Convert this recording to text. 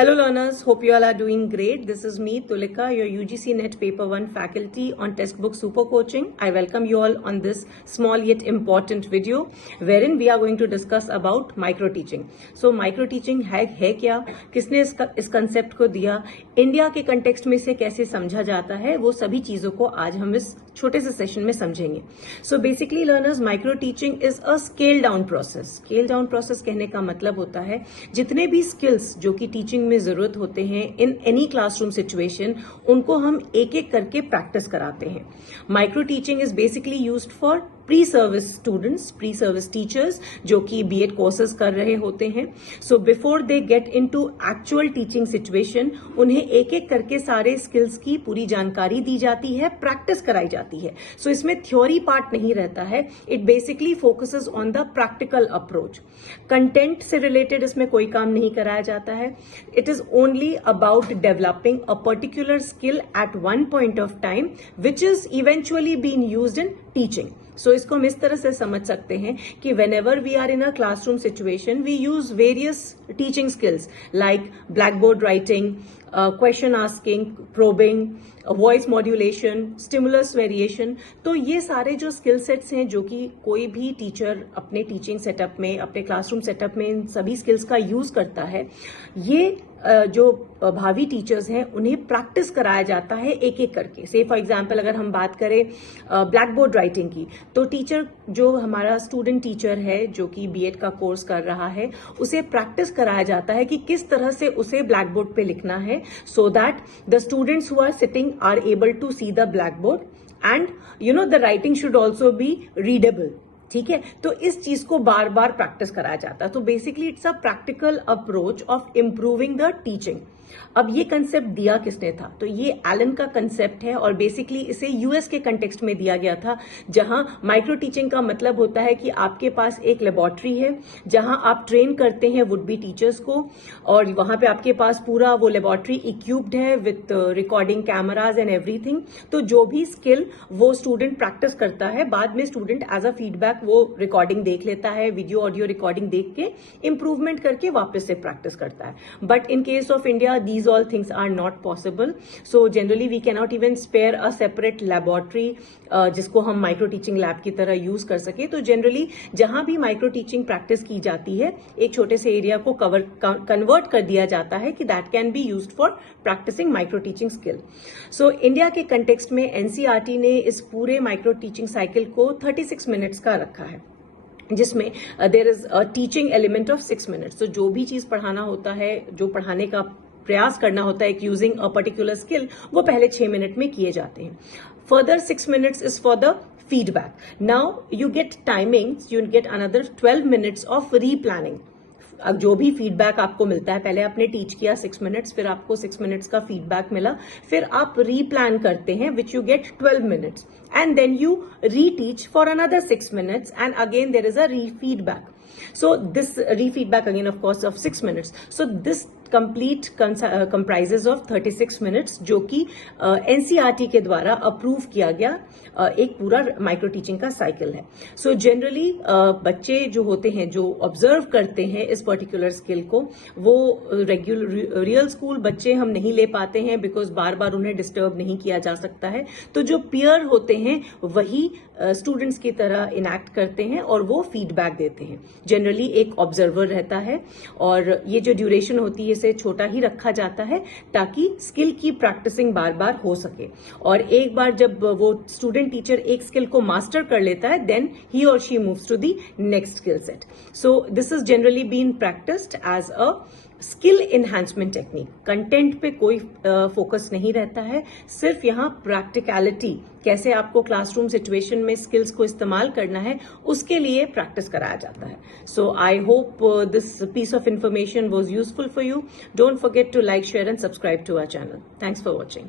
Hello learners, hope you all are doing great. This is me, Tulika, your UGC NET Paper 1 faculty on Textbook Super Coaching. I welcome you all on this small yet important video wherein we are going to discuss about micro teaching. So micro teaching है क्या, किसने इस concept को दिया, India के context में इसे कैसे समझा जाता है, वो सभी चीजों को आज हम इस छोटे से सेशन में समझेंगे. So basically learners, micro teaching is a scale down process. Scale down process कहने का मतलब होता है जितने भी स्किल्स जो कि टीचिंग में जरूरत होते हैं इन एनी क्लासरूम सिचुएशन, उनको हम एक एक करके प्रैक्टिस कराते हैं. Micro teaching is basically used for pre service students, pre service teachers जो कि बीएड कोर्सेज कर रहे होते हैं. So before they get into actual teaching situation, उन्हें एक एक करके सारे स्किल्स की पूरी जानकारी दी जाती है, प्रैक्टिस कराई जाती है. सो इसमें थ्योरी पार्ट नहीं रहता है. It basically focuses on the practical approach. Content से रिलेटेड इसमें कोई काम नहीं कराया जाता है. It is only about developing a particular skill at one point of time which is eventually been used in teaching. So इसको हम इस तरह से समझ सकते हैं कि whenever we are in a classroom situation, we use various teaching skills like blackboard writing, question asking, probing, voice modulation, stimulus variation. तो ये सारे जो स्किल सेट्स हैं जो कि कोई भी टीचर अपने टीचिंग सेटअप में, अपने क्लासरूम सेटअप में इन सभी स्किल्स का यूज करता है, ये जो भावी टीचर्स हैं उन्हें प्रैक्टिस कराया जाता है एक एक करके. से फॉर एग्जांपल अगर हम बात करें ब्लैक बोर्ड राइटिंग की, तो टीचर जो हमारा स्टूडेंट टीचर है जो कि बीएड का कोर्स कर रहा है, उसे प्रैक्टिस कराया जाता है कि किस तरह से उसे ब्लैक बोर्ड पे लिखना है, so that the students who are sitting are able to see the blackboard and the writing should also be readable. ठीक है, तो इस चीज को बार बार प्रैक्टिस कराया जाता है. तो basically it's a practical approach of improving the teaching. अब ये कंसेप्ट दिया किसने था? तो ये एलन का कंसेप्ट है और बेसिकली इसे यूएस के कंटेक्स्ट में दिया गया था, जहां माइक्रो टीचिंग का मतलब होता है कि आपके पास एक लेबोरेटरी है जहां आप ट्रेन करते हैं वुड बी टीचर्स को, और वहां पे आपके पास पूरा वो लेबोरेटरी इक्विप्ड है with recording cameras and everything. तो जो भी स्किल वो स्टूडेंट प्रैक्टिस करता है, बाद में स्टूडेंट एज अ फीडबैक वो रिकॉर्डिंग देख लेता है, वीडियो ऑडियो रिकॉर्डिंग देख के इंप्रूवमेंट करके वापस से प्रैक्टिस करता है. But in case of India these all things are not possible. So generally we cannot even spare a separate laboratory जिसको हम माइक्रो टीचिंग लैब की तरह यूज कर सके. तो जनरली जहां भी माइक्रो टीचिंग प्रैक्टिस की जाती है, एक छोटे से एरिया को कन्वर्ट कर दिया जाता है कि that can be used for practicing micro teaching skill. So India के कंटेक्स्ट में एनसीईआरटी ने इस पूरे माइक्रो टीचिंग साइकिल को 36 मिनट्स का रखा है, जिसमें there is a teaching element of 6 minutes. तो जो भी चीज पढ़ाना होता है, जो पढ़ाने का प्रयास करना होता है यूजिंग अ पर्टिकुलर स्किल, वो पहले 6 मिनट में किए जाते हैं. Further 6 minutes is for the feedback. Now you get timings, you get another 12 minutes of replanning. अब जो भी फीडबैक आपको मिलता है, पहले आपने टीच किया 6 मिनट्स, फिर आपको 6 मिनट्स का फीडबैक मिला, फिर आप रीप्लान करते हैं which you get 12 minutes, and then you reteach for another 6 minutes, and again there is a refeedback. So this re-feedback again of course of 6 minutes. So this complete comprises of 36 minutes जो कि NCERT के द्वारा approve किया गया एक पूरा micro teaching का cycle है. सो जनरली बच्चे जो होते हैं, जो ऑब्जर्व करते हैं इस पर्टिकुलर स्किल को, वो रेगुलर रियल स्कूल बच्चे हम नहीं ले पाते हैं बिकॉज बार बार उन्हें डिस्टर्ब नहीं किया जा सकता है. तो जो पीयर होते हैं वही स्टूडेंट्स की तरह इनैक्ट करते हैं और वो फीडबैक देते हैं. जनरली एक ऑब्जर्वर रहता है और ये जो ड्यूरेशन होती है इसे छोटा ही रखा जाता है ताकि स्किल की प्रैक्टिसिंग बार बार हो सके. और एक बार जब वो स्टूडेंट टीचर एक स्किल को मास्टर कर लेता है, then he or she moves to the next skill set. So this is generally been practised as a skill enhancement technique. Content पे कोई फोकस नहीं रहता है, सिर्फ यहाँ प्रैक्टिकलिटी, कैसे आपको क्लासरूम सिचुएशन में स्किल्स को इस्तेमाल करना है, उसके लिए प्रैक्टिस कराया जाता है. So I hope this piece of information was useful for you. Don't forget to like, share and subscribe to our channel. Thanks for watching.